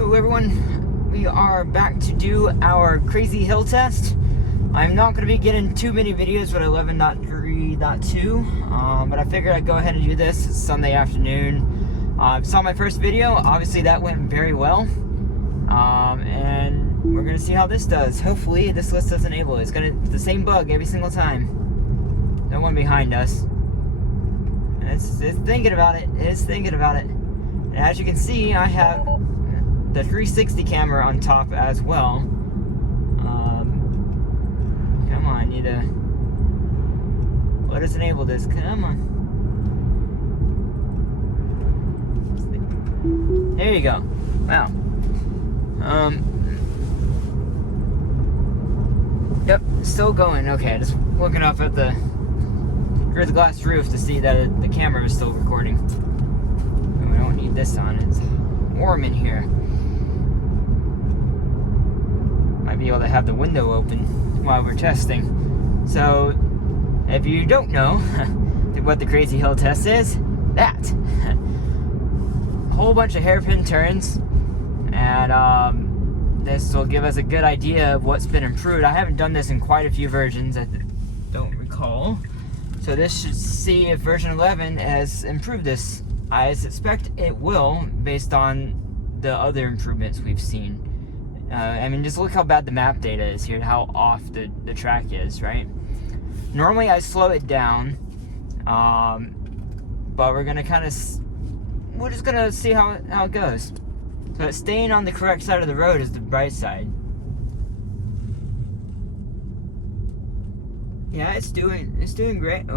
Hello everyone, we are back to do our crazy hill test. I'm not going to be getting too many videos with 11.3.2, but I figured I'd go ahead and do this. It's Sunday afternoon. Saw my first video, obviously that went very well, and we're going to see how this does. Hopefully this list does enable it. It's the same bug every single time. No one behind us. It's thinking about it. It's thinking about it. And as you can see, I have the 360 camera on top as well. Come on, need to let us enable this. Come on. There you go. Wow. Yep, still going. Okay, just looking up at the glass roof to see that the camera is still recording. We don't need this on. It's warm in here. Might be able to have the window open while we're testing. So, if you don't know what the Crazy Hill Test is, that. A whole bunch of hairpin turns, and this will give us a good idea of what's been improved. I haven't done this in quite a few versions, I don't recall. So this should see if version 11 has improved this. I suspect it will, based on the other improvements we've seen. I mean, just look how bad the map data is here, how off the track is, right? Normally I slow it down, but we're gonna we're just gonna see how it goes. So staying on the correct side of the road is the bright side. Yeah, it's doing great.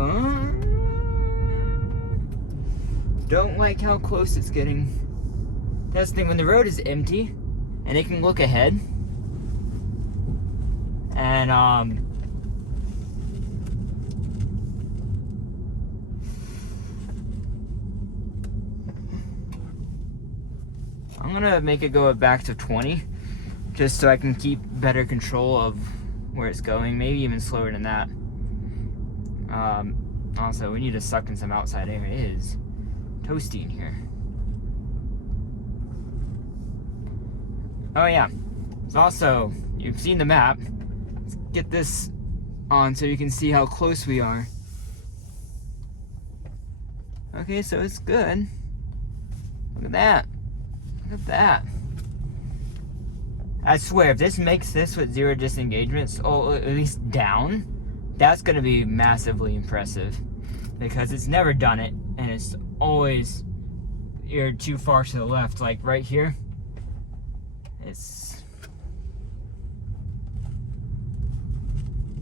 Don't like how close it's getting. That's the thing, when the road is empty and it can look ahead, and I'm gonna make it go back to 20 just so I can keep better control of where it's going, maybe even slower than that. Also, we need to suck in some outside air. It is toasty in here. Oh yeah, so also, you've seen the map. Let's get this on so you can see how close we are. Okay, so it's good. Look at that. Look at that. I swear, if this makes this with 0 disengagements, or at least down, that's going to be massively impressive. Because it's never done it, and it's always you're too far to the left. Like right here, it's...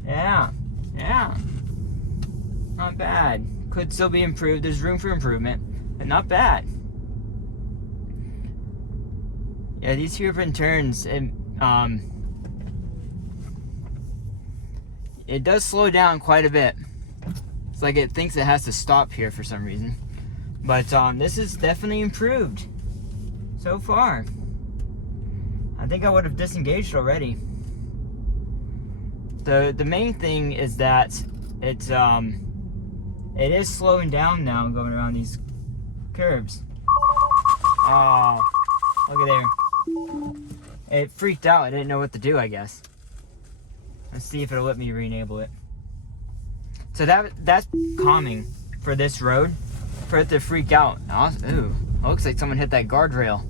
Yeah. Not bad. Could still be improved. There's room for improvement, but not bad. Yeah, these hairpin turns, it does slow down quite a bit. It's like it thinks it has to stop here for some reason. But this is definitely improved so far. I think I would have disengaged already. The main thing is that it is slowing down now going around these curves. Oh, look at there. It freaked out. I didn't know what to do, I guess. Let's see if it'll let me re-enable it. So that's calming for this road, for it to freak out. Ooh, it looks like someone hit that guardrail.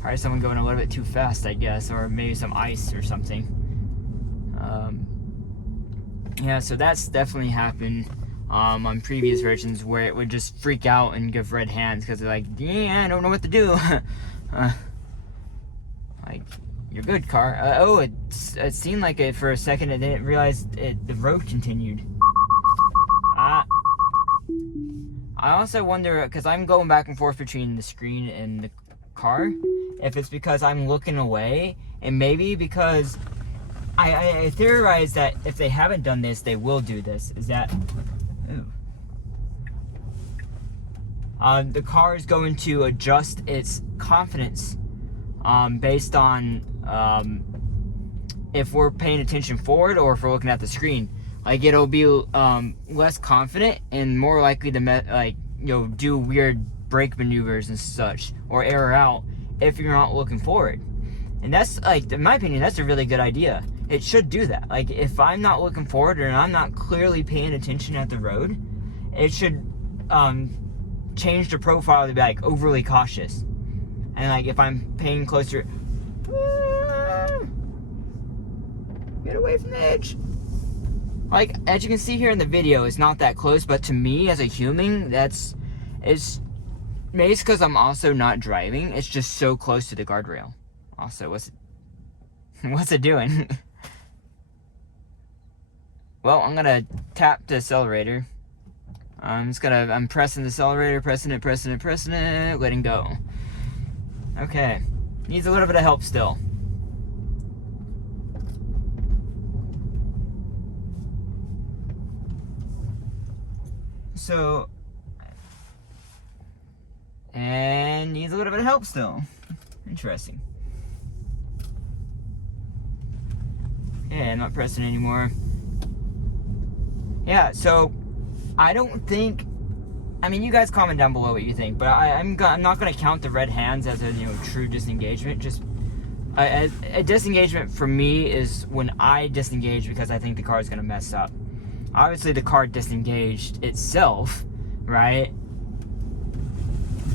Probably someone going a little bit too fast, I guess, or maybe some ice or something. Yeah, so that's definitely happened on previous versions where it would just freak out and give red hands because they're like, yeah, I don't know what to do. Like, you're good, car. Oh, it seemed like it for a second. I didn't realize the road continued. I also wonder, because I'm going back and forth between the screen and the car, if it's because I'm looking away, and maybe because I theorize that if they haven't done this, they will do this. Is that... Ooh. The car is going to adjust its confidence based on if we're paying attention forward or if we're looking at the screen. Like, it'll be less confident and more likely to do weird brake maneuvers and such, or error out if you're not looking forward. And that's, like, in my opinion, that's a really good idea. It should do that. Like, if I'm not looking forward and I'm not clearly paying attention at the road, it should change the profile to be, like, overly cautious. And, like, if I'm paying closer, get away from the edge. Like, as you can see here in the video, it's not that close, but to me, as a human, maybe it's because I'm also not driving. It's just so close to the guardrail. Also, what's it doing? Well, I'm gonna tap the accelerator. I'm pressing the accelerator, pressing it, letting go. Okay. Needs a little bit of help still. So, and needs a little bit of help still. Interesting. Yeah, I'm not pressing anymore. Yeah, so I don't think, I mean, you guys comment down below what you think, but I'm not going to count the red hands as a true disengagement. Just a disengagement for me is when I disengage because I think the car is going to mess up. Obviously, the car disengaged itself, right?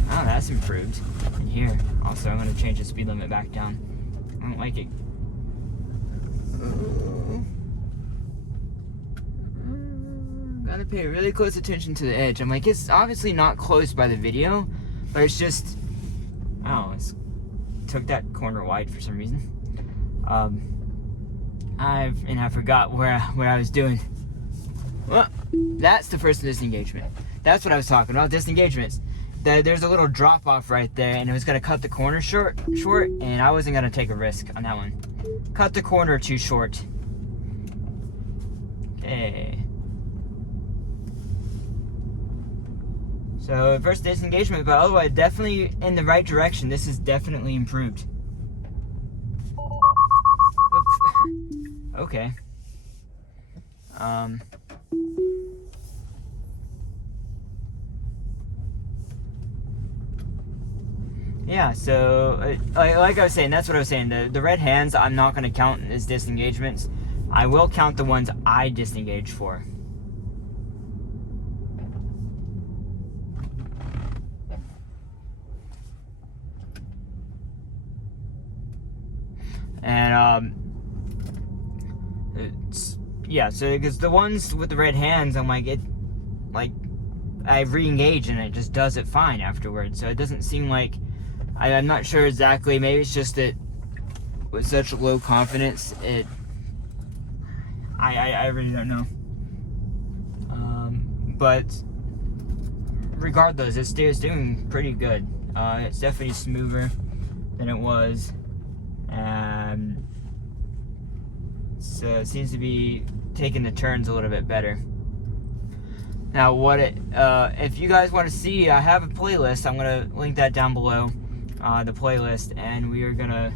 Oh, that's improved. And here, also, I'm going to change the speed limit back down. I don't like it. Gotta pay really close attention to the edge. I'm like, it's obviously not close by the video, but it's just, oh, it took that corner wide for some reason. I forgot where I was doing. Well, that's the first disengagement. That's what I was talking about, disengagements. There's a little drop off right there, and it was gonna cut the corner short, and I wasn't gonna take a risk on that one. Cut the corner too short. Okay. So first disengagement, but otherwise definitely in the right direction. This is definitely improved. Oops. Okay. Yeah, so like I was saying, that's what I was saying. The red hands I'm not going to count as disengagements. I will count the ones I disengage for. And yeah, so because the ones with the red hands, I'm like, I re-engage and it just does it fine afterwards. So it doesn't seem like, I'm not sure exactly. Maybe it's just that with such low confidence, I really don't know. But regardless, it's doing pretty good. It's definitely smoother than it was. So it seems to be taking the turns a little bit better. Now, if you guys want to see, I have a playlist. I'm gonna link that down below, the playlist, and we are gonna.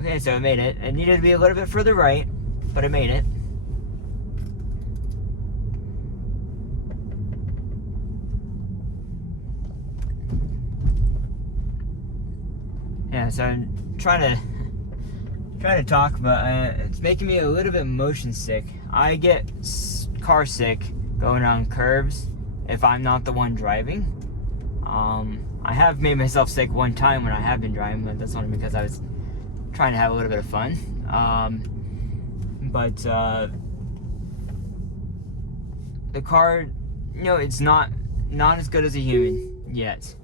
Okay, so it made it. It needed to be a little bit further right, but it made it. Yeah, so I'm trying to talk, but it's making me a little bit motion sick. I get car sick going on curves if I'm not the one driving. I have made myself sick one time when I have been driving, but that's only because I was trying to have a little bit of fun. But the car, it's not as good as a human yet.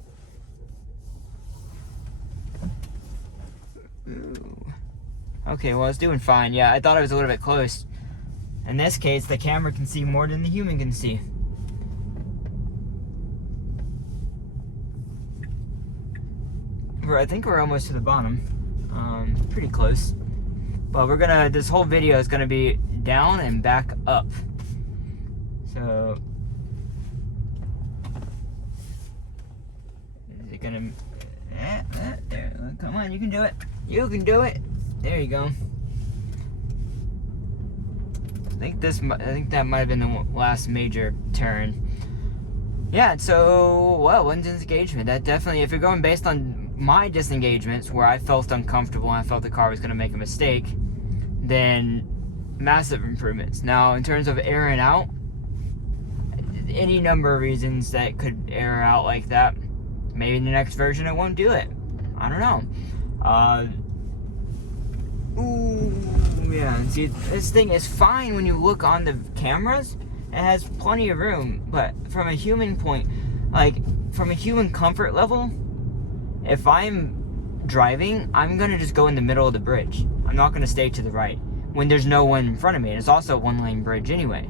Okay, well, it's doing fine. Yeah, I thought I was a little bit close. In this case, the camera can see more than the human can see. I think we're almost to the bottom. Pretty close. But this whole video is gonna be down and back up. So, is it gonna, there, come on, you can do it. You can do it. There you go. I think that might have been the last major turn. Yeah, so, well, one disengagement. That definitely, if you're going based on my disengagements, where I felt uncomfortable and I felt the car was going to make a mistake, then massive improvements. Now, in terms of airing out, any number of reasons that could air out like that. Maybe in the next version it won't do it. I don't know. Ooh, yeah. See, this thing is fine when you look on the cameras. It has plenty of room, but from a human point, like from a human comfort level, if I'm driving, I'm gonna just go in the middle of the bridge. I'm not gonna stay to the right when there's no one in front of me. And it's also a one-lane bridge anyway,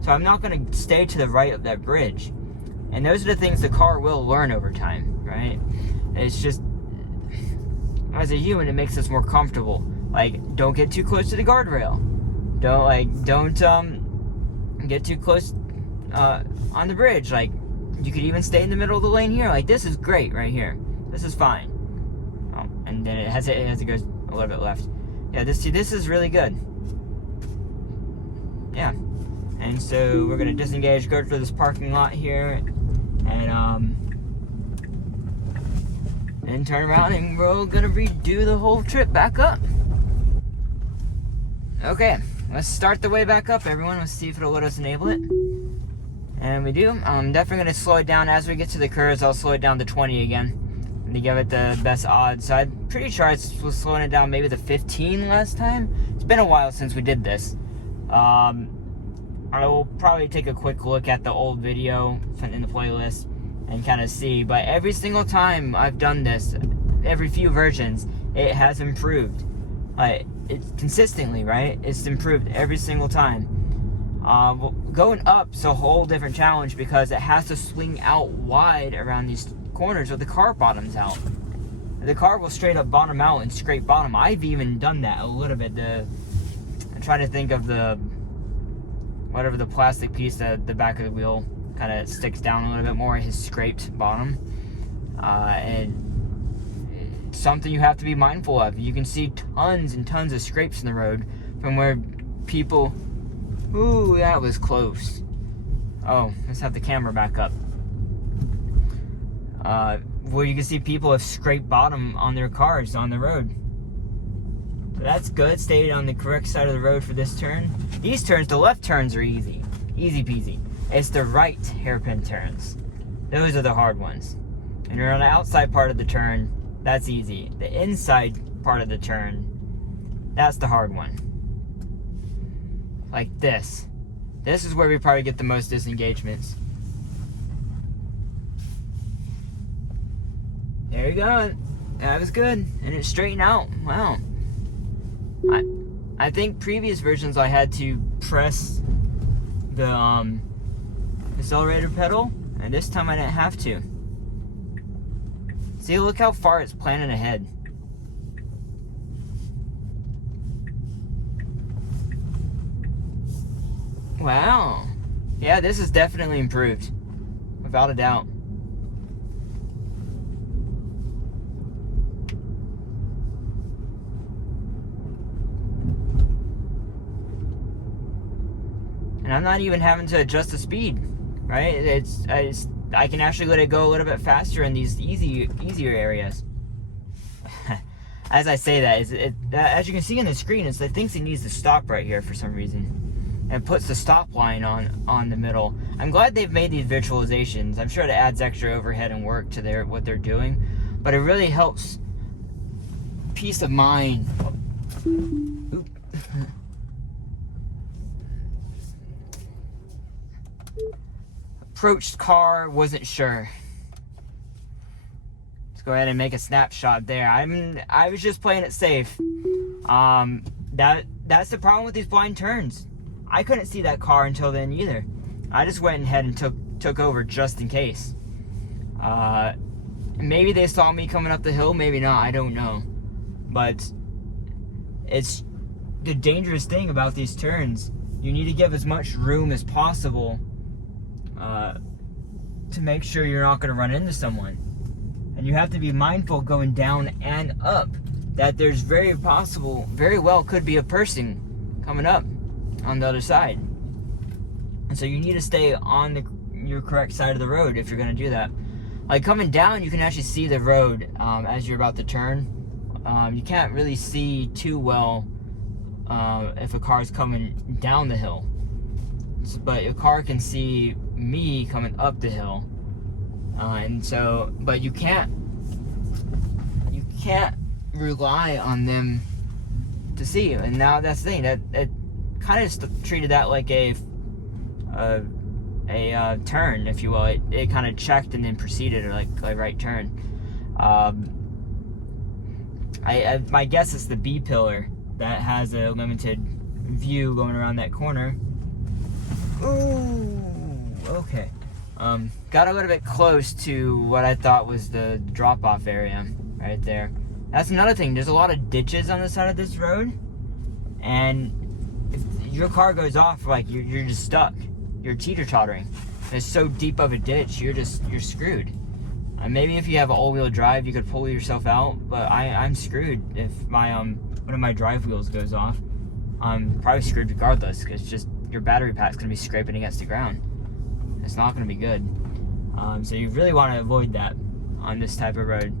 so I'm not gonna stay to the right of that bridge. And those are the things the car will learn over time, right? It's just, as a human, it makes us more comfortable. Like, don't get too close to the guardrail. Don't get too close on the bridge. Like, you could even stay in the middle of the lane here. Like, this is great right here. This is fine. Oh, and then it goes a little bit left. Yeah, this is really good. Yeah. And so we're gonna disengage, go to this parking lot here, and turn around, and we're gonna redo the whole trip back up. Okay, let's start the way back up, everyone. Let's see if it'll let us enable it. And we do. I'm definitely gonna slow it down as we get to the curves. I'll slow it down to 20 again to give it the best odds. So I'm pretty sure I was slowing it down maybe to 15 last time. It's been a while since we did this. I will probably take a quick look at the old video in the playlist and kind of see. But every single time I've done this, every few versions, it has improved. It's consistently, right? It's improved every single time. Going up's a whole different challenge because it has to swing out wide around these corners or the car bottoms out. The car will straight up bottom out and scrape bottom. I've even done that a little bit. I'm trying to think of whatever the plastic piece that the back of the wheel kind of sticks down a little bit more, has scraped bottom. And it's something you have to be mindful of. You can see tons and tons of scrapes in the road from where people... Ooh, that was close. Oh, let's have the camera back up. Where you can see people have scraped bottom on their cars on the road. So that's good. Stayed on the correct side of the road for this turn. These turns, the left turns are easy. Easy peasy. It's the right hairpin turns. Those are the hard ones. And you're on the outside part of the turn, that's easy. The inside part of the turn, that's the hard one. Like this. This is where we probably get the most disengagements. There you go. That was good. And it straightened out. Wow. I think previous versions I had to press the accelerator pedal, and this time I didn't have to. See, look how far it's planning ahead. Wow. Yeah, this is definitely improved. Without a doubt. And I'm not even having to adjust the speed, right? I can actually let it go a little bit faster in these easier areas. As I say that, as you can see on the screen, it thinks it needs to stop right here for some reason. And puts the stop line on the middle. I'm glad they've made these visualizations. I'm sure it adds extra overhead and work to what they're doing, but it really helps peace of mind. Oop. Approached car, wasn't sure. Let's go ahead and make a snapshot there. I was just playing it safe. That's the problem with these blind turns. I couldn't see that car until then either. I just went ahead and took over just in case. Maybe they saw me coming up the hill, maybe not, I don't know. But it's the dangerous thing about these turns. You need to give as much room as possible to make sure you're not going to run into someone. And you have to be mindful going down and up that there's very well could be a person coming up. on the other side. And so you need to stay on your correct side of the road if you're going to do that. Like coming down, you can actually see the road as you're about to turn. You can't really see too well if a car is coming down the hill. But your car can see me coming up the hill. And so, but you can't rely on them to see you. And now that's the thing, that it kind of treated that like a turn, if you will. It kind of checked and then proceeded, or like a right turn. My guess is the B pillar that has a limited view going around that corner. Ooh, okay. Got a little bit close to what I thought was the drop-off area right there. That's another thing. There's a lot of ditches on the side of this road, and if your car goes off, like you're just stuck. You're teeter-tottering. It's so deep of a ditch, you're screwed. Maybe if you have an all-wheel drive, you could pull yourself out, but I'm screwed if my one of my drive wheels goes off. I'm probably screwed regardless, because just your battery pack's gonna be scraping against the ground. It's not gonna be good. So you really want to avoid that on this type of road.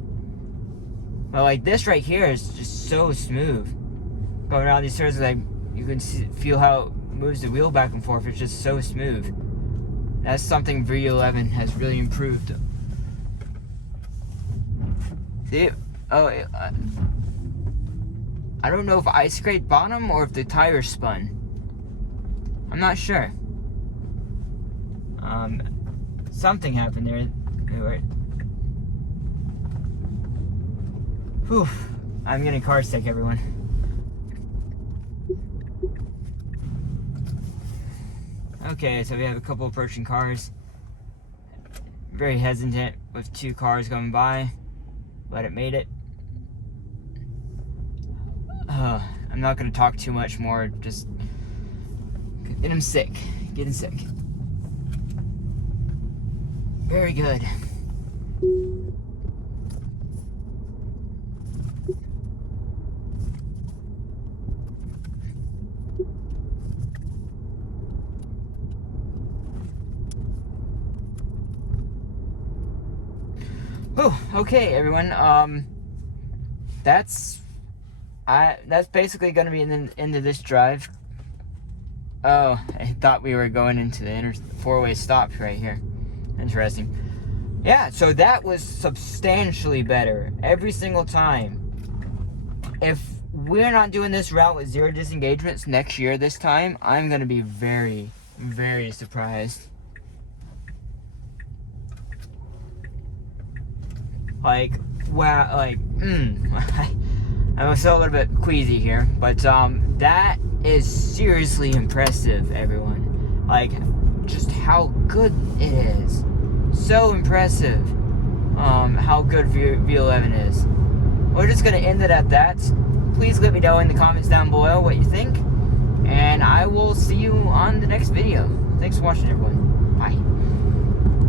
But like this right here is just so smooth. Going around these turns, like you can feel how it moves the wheel back and forth. It's just so smooth. That's something V11 has really improved. See? Oh, I don't know if I scraped bottom or if the tire spun. I'm not sure. Something happened there. Whew. I'm getting car sick, everyone. Okay, so we have a couple approaching cars. Very hesitant with 2 cars going by, but it made it. I'm not going to talk too much more, just getting sick. Very good. Oh, okay, everyone. That's basically going to be the end of this drive. Oh, I thought we were going into the 4-way stop right here. Interesting. Yeah, so that was substantially better every single time. If we're not doing this route with 0 disengagements next year this time, I'm going to be very, very surprised. Like, wow, like, I'm still a little bit queasy here, but that is seriously impressive, everyone. Like, just how good it is. So impressive, how good V11 is. We're just gonna end it at that. Please let me know in the comments down below what you think, and I will see you on the next video. Thanks for watching, everyone. Bye.